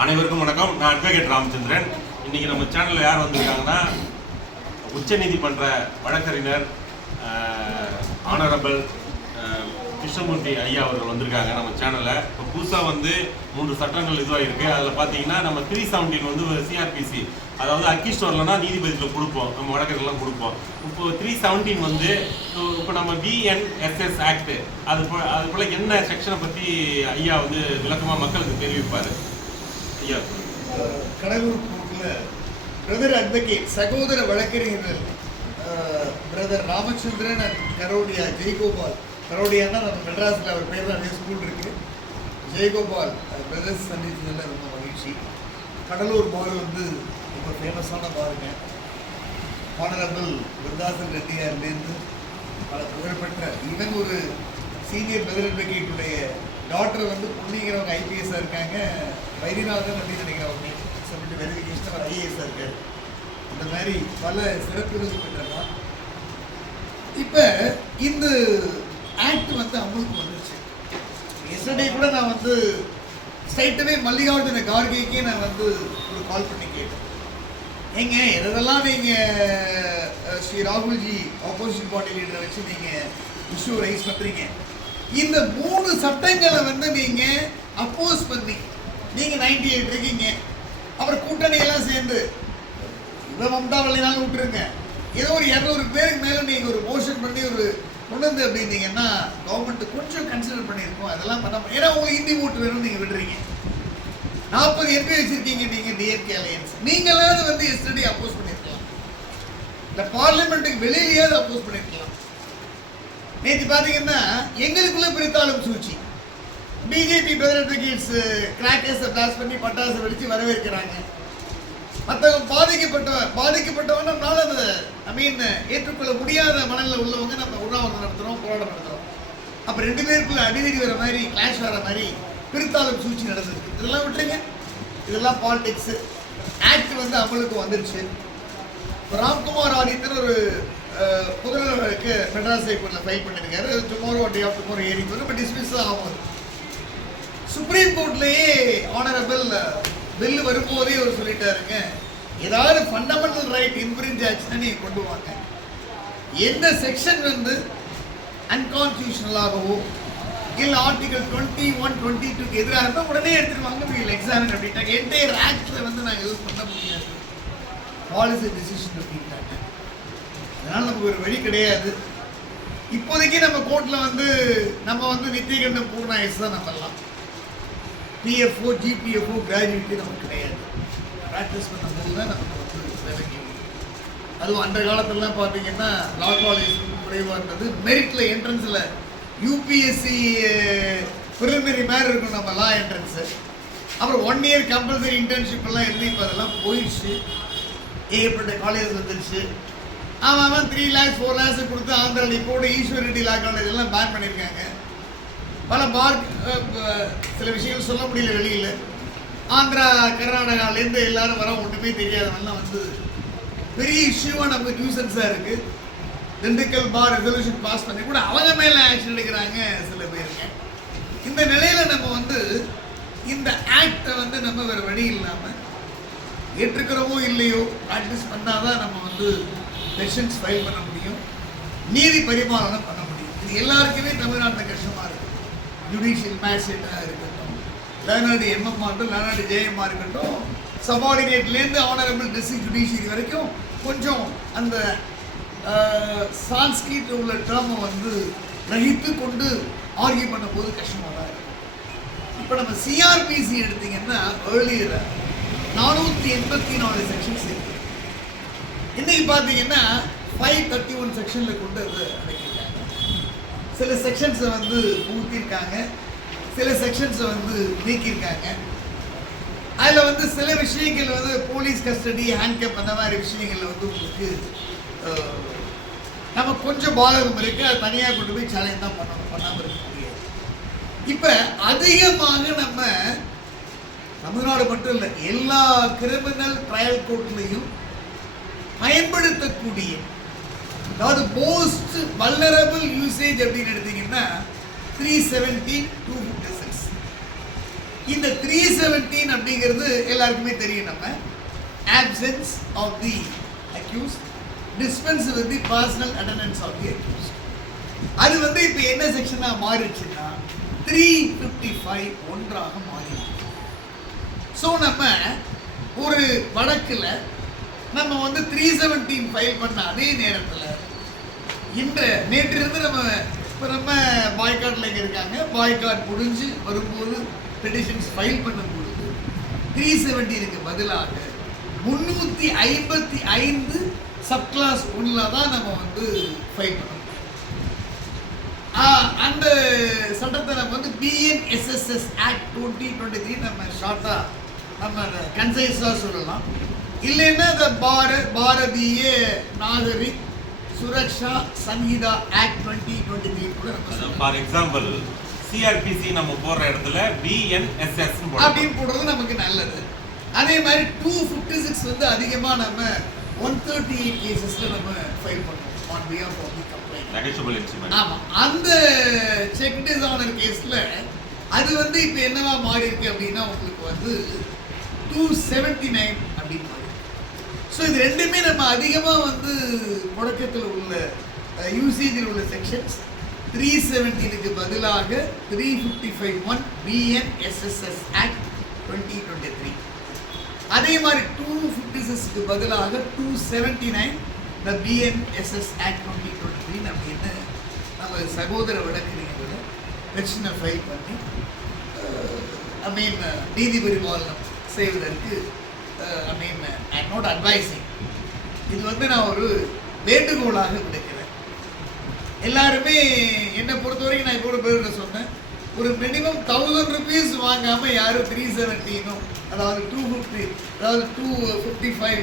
அனைவருக்கும் வணக்கம். நான் அட்வொகேட் ராமச்சந்திரன். இன்னைக்கு நம்ம சேனலில் யார் வந்திருக்காங்கன்னா, உச்சநீதிமன்ற வழக்கறிஞர் ஆனரபிள் கிருஷ்ணமூர்த்தி ஐயா அவர்கள் வந்திருக்காங்க நம்ம சேனலில். இப்போ புதுசாக 3 சட்டங்கள் இதுவாக இருக்குது. அதில் பார்த்தீங்கன்னா நம்ம 317 சிஆர்பிசி, அதாவது அக்யூஸ்ட் வரலன்னா நீதிபதியில் கொடுப்போம், நம்ம வழக்கறிஞர்லாம் கொடுப்போம். இப்போ 317 இப்போ நம்ம BNSS ஆக்ட் அது போல என்ன செக்ஷனை பற்றி ஐயா விளக்கமாக மக்களுக்கு தெரிவிப்பார். ஐயா, கடலூர் கோர்ட்டில் பிரதர் அட்வொகேட் சகோதர வழக்கறிஞர்கள் பிரதர் ராமச்சந்திரன் அண்ட் கரோடியா ஜெய்கோபால். கரோடியான்னா நம்ம மெட்ராஸில் அவர் பேர் தான் நிறைய ஸ்கூல் இருக்குது. ஜெய்கோபால் பிரதர்ஸ் சந்திச்சதில் ரொம்ப மகிழ்ச்சி. கடலூர் பார் ரொம்ப ஃபேமஸான பாருங்க. ஆனரபிள் விருதாசன் ரெட்டியார்லேருந்து பல புகழ்பெற்ற ஈவன் ஒரு சீனியர் பிரதர் அட்வொகேட்டுடைய டாக்டர் பொன்னிங்கிறவங்க ஐபிஎஸ்ஸாக இருக்காங்க. வைரிநாதன் அப்படின்னு நினைக்கிறவங்க சொல்லிட்டு வெரிஃபிகேஷன் அவர் ஐஏஎஸ்ஸாக இருக்காரு. இந்த மாதிரி பல சிறப்பு பெற்றதான். இப்போ இந்த ஆக்ட் அமலுக்கு வந்துருச்சு. எஸ்டர்டே கூட நான் ஸ்ட்ரைட்டவே மல்லிகார்ஜுன கார்கேக்கே நான் ஒரு கால் பண்ணி கேட்டேன், ஏங்க எதெல்லாம் நீங்கள் ஸ்ரீ ராகுல்ஜி ஆப்போசிஷன் பார்ட்டி லீடரை வச்சு நீங்கள் இஷ்யூ ரைஸ் பண்ணுறீங்க, இந்த 3 சட்டங்களை நீங்கள் அப்போஸ் பண்ணி நீங்கள் 98 இருக்கீங்க. அப்புறம் கூட்டணியெல்லாம் சேர்ந்து இவ மம்தா வள்ளினாலும் விட்டுருங்க, ஏதோ ஒரு 200 பேருக்கு மேலே நீங்கள் ஒரு மோஷன் பண்ணி ஒரு கொண்டு வந்து அப்படின்னீங்கன்னா கவர்மெண்ட் கொஞ்சம் கன்சிடர் பண்ணியிருக்கோம். அதெல்லாம் பண்ண, ஏன்னா உங்களுக்கு ஹிந்தி ஓட்டு வேணும்னு நீங்கள் விடுறீங்க. 40 MP வச்சிருக்கீங்க நீங்கள் டிஎம்கே அலையன்ஸ். நீங்களாவது எஸ்டர்டே அப்போஸ் பண்ணியிருக்கலாம், இந்த பார்லிமெண்ட்டுக்கு வெளியிலேயாவது அப்போஸ் பண்ணியிருக்கலாம். நேற்று பார்த்தீங்கன்னா எங்களுக்குள்ள பிரித்தாலும் சூழ்ச்சி. பிஜேபி பிரதர் அட்வொகேட்ஸ் கிராக்கர்ஸை பிளாஸ்ட் பண்ணி பட்டாசை வெடித்து வரவேற்கிறாங்க. மற்றவங்க பாதிக்கப்பட்டவனால ஏற்றுக்கொள்ள முடியாத மனநிலை உள்ளவங்க நம்ம உண்ணாவிரதம் நடத்துகிறோம், போராட்டம் நடத்துகிறோம். அப்போ 2 பேருக்குள்ள அடிதடி வர மாதிரி, கிளாஷ் வர மாதிரி பிரித்தாலும் சூழ்ச்சி நடந்திருக்கு. இதெல்லாம் விட்டுருங்க, இதெல்லாம் பாலிடிக்ஸு. ஆக்ட் அமலுக்கு வந்துருச்சு. ராம்குமார் ஆதித்தன் ஒரு முதல்வருக்கு மெட்ராஸ் ஹைகோர்ட்டில் ஃபைல் பண்ணியிருக்காரு. டுமாரோ டே ஆஃப் டுமாரோ ஏறி வரும், பட் டிஸ்மிஸ் தான் ஆகும். சுப்ரீம் கோர்ட்லேயே ஆனரபிள் பில்லு வரும்போதே அவர் சொல்லிட்டாருங்க, ஏதாவது ஃபண்டமெண்டல் ரைட் இன்ஃப்ரிஞ்ச் ஆச்சுன்னா நீங்கள் கொண்டு வாங்க. எந்த செக்ஷன் அன்கான்ஸ்டியூஷனலாகவோ இல்லை ஆர்டிகல் 21, 22க்கு எதிராக இருந்தால் உடனே எடுத்துட்டு வாங்க, நீங்கள் எக்ஸாமின் அப்படின்ட்டாங்க. என்டையர் ஆக்டில் நாங்கள் யூஸ் பண்ண முடியாது, பாலிசி டிசிஷன் அப்படின்ட்டாங்க. அதனால் நமக்கு ஒரு வழி கிடையாது. இப்போதைக்கு நம்ம கோர்ட்டில் நம்ம நித்தியகண்டம் பூர்ணாயஸ் தான் நம்பலாம். பிஎஃப்ஓ ஜிபிஎஃப்ஓ கிராஜுவேட்டி நமக்கு கிடையாது. ப்ராக்டிஸ் பண்ணும்போது தான் நமக்கு வேலைக்கு. அதுவும் அந்த காலத்துலலாம் பார்த்தீங்கன்னா லா காலேஜ் குறைவாக இருந்தது. மெரிட்டில் என்ட்ரன்ஸில் யூபிஎஸ்சி ப்ரிலிமினரி மாதிரி இருக்கும் நம்ம லா என்ட்ரன்ஸு. அப்புறம் 1 இயர் கம்பல்சரி இன்டர்ன்ஷிப் எல்லாம் இருந்து இப்போ அதெல்லாம் போயிடுச்சு. ஏகப்பட்ட காலேஜ் வந்துடுச்சு. அவன் 3 lakhs 4 lakhs கொடுத்து ஆந்திராவில் இப்போ ஈஸ்வர் ரெட்டி லா காலேஜ் எல்லாம் பேன் பண்ணியிருக்காங்க. பல சில விஷயங்கள் சொல்ல முடியல வெளியில். ஆந்திரா கர்நாடகாலேருந்து எல்லாரும் வர ஒன்றுமே தெரியாதவெல்லாம் பெரிய இஷ்யூவாக நமக்கு நியூசன்ஸாக இருக்குது. திண்டுக்கல் பார் ரெசல்யூஷன் பாஸ் பண்ணி கூட அவங்க மேலே ஆக்ஷன் எடுக்கிறாங்க சில பேருங்க. இந்த நிலையில் நம்ம இந்த ஆக்டை நம்ம வேறு வழி இல்லாமல் ஏற்றுக்கிறோமோ இல்லையோ ப்ராக்டிஸ் பண்ணால் தான் நம்ம பெஷன்ஸ் ஃபைல் பண்ண முடியும், நீதி பரிமாணம் பண்ண முடியும். இது எல்லாருக்குமே தமிழ்நாட்டில் கஷ்டமாக இருக்குது. ஜுடிஷியல் மேஜிஸ்ட்ரேட்டாக இருக்கட்டும், லேர்னர்டு எம்எம் ஆகட்டும், லேர்னர்டு ஜேஎம்மாக இருக்கட்டும், சபார்டினேட்லேருந்து ஆனரபிள் டிஸ்ட்ரிக்ட் ஜுடிஷியரி வரைக்கும் கொஞ்சம் அந்த சான்ஸ்கிரிட் உள்ள டேர்மை கிரகித்து கொண்டு ஆர்கியூ பண்ண போது கஷ்டமாக தான் இருக்கும். இப்போ நம்ம சிஆர்பிசி எடுத்தீங்கன்னா ஏர்லியர் 484 செக்ஷன்ஸ் இருக்கு. இன்னைக்கு பார்த்தீங்கன்னா 531 செக்ஷனில் கொண்டு அடக்கியிருக்காங்க. சில செக்ஷன்ஸை ஊற்றிருக்காங்க, சில செக்ஷன்ஸை நீக்கியிருக்காங்க. அதில் சில விஷயங்கள் போலீஸ் கஸ்டடி, ஹேண்ட்கப் அந்த மாதிரி விஷயங்கள் உங்களுக்கு நம்ம கொஞ்சம் பாதகம் இருக்குது. அது தனியாக கொண்டு போய் சேலஞ்ச் தான் பண்ணாமல் இருக்க முடியாது. இப்போ அதிகமாக நம்ம தமிழ்நாடு மட்டும் இல்லை, எல்லா கிரிமினல் ட்ரையல் கோர்ட்லையும் பயன்படுத்தக்கூடிய, அதாவது மோஸ்ட் வல்னரபிள் யூசேஜ் அப்படின்னு எடுத்தீங்கன்னா 317, 256. இந்த 317 அப்படிங்கிறது எல்லாருக்குமே தெரியும். நம்ம absence of the accused, dispense with the personal attendance of the accused. அது வந்து இப்போ என்ன செக்ஷனாக மாறிடுச்சுன்னா 355 ஒன்றாக மாறிடுச்சு. ஸோ நம்ம ஒரு வழக்கில் நம்ம வந்து 317 ஃபைல் பண்ண அதே நேரத்தில் நேற்றிலிருந்து நம்ம பாய்காட்டில் இங்கே இருக்காங்க. பாய்காட் முடிஞ்சு வரும்போது பெட்டிஷன்ஸ் ஃபைல் பண்ணும்பொழுது 317க்கு பதிலாக 355 சப்கிளாஸ் 1ல தான் நம்ம வந்து ஃபைல் பண்ணணும். அந்த சட்டத்தை நம்ம வந்து BNSS ஆக்ட் 2023 நம்ம ஷார்ட்டாக நம்ம கன்சைஸாக சொல்லலாம். இல்லைன்னா இந்த பாரதிய நாகரிக் சுரக்ஷா சங்கீதா ஆக்ட் 2023 கூட நம்ம ஃபார் எக்ஸாம்பிள் CRPC நம்ம போடுற இடத்துல BNSS அப்படின்னு போடுறது நமக்கு நல்லது. அதே மாதிரி 256 வந்து அதிகமாக நம்ம 138 கேசஸில் நம்ம ஃபைல் பண்ணுவோம் on behalf of the complaint. Negotiable instrument. ஆமாம், அந்த செக் டிஸானர் கேஸில் அது வந்து இப்போ என்னவா மாறி இருக்கு அப்படின்னா உங்களுக்கு வந்து 279 அப்படின்னு மாறி. ஸோ இது ரெண்டுமே நம்ம அதிகமாக வந்து புழக்கத்தில் உள்ள யூசேஜில் உள்ள செக்ஷன்ஸ். 317க்கு பதிலாக 355(1) BNSS ஆக்ட் 2023. அதே மாதிரி 256க்கு பதிலாக 279 the BNSS ஆக்ட் 2023 நம்ம சகோதர வழக்கறிஞர்களை பெட்டிஷனை ஃபைல் பண்ணி நீதிபதி பாலனம் செய்வதற்கு ஐ நாட் அட்வைசிங். இது வந்து நான் ஒரு வேண்டுகோளாக விடுக்கிறேன். எல்லாருமே என்னை பொறுத்த வரைக்கும் நான் இப்போ ஒரு பேர் சொன்னேன், ஒரு மினிமம் 1000 rupees வாங்காமல் யாரும் 317 அதாவது 250 அதாவது 255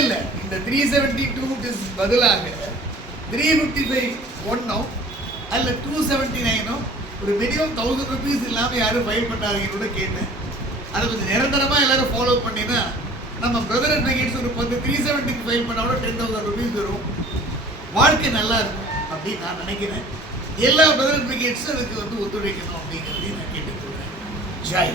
இல்லை இந்த 372 பதிலாக 355 1 அல்ல 279 ஒரு மினிமம் 1000 rupees இல்லாமல் யாரும் ஃபைல் பண்ணாதீங்கன்னு கேட்டேன். அதை கொஞ்சம் நிரந்தரமாக எல்லாரும் ஃபாலோ பண்ணினா நம்ம பிரதர் அட்வொகேட்ஸ் ஒரு 370 ஃபைல் பண்ணால் கூட 10,000 rupees வரும். வாழ்க்கை நல்லா இருக்கும் அப்படின்னு நான் நினைக்கிறேன். எல்லா பிரதர் அட்வொகேட்ஸும் அதுக்கு வந்து ஒத்துழைக்கணும் அப்படிங்கிறதையும் நான் கேட்டுக்கொள்கிறேன். ஜெய்.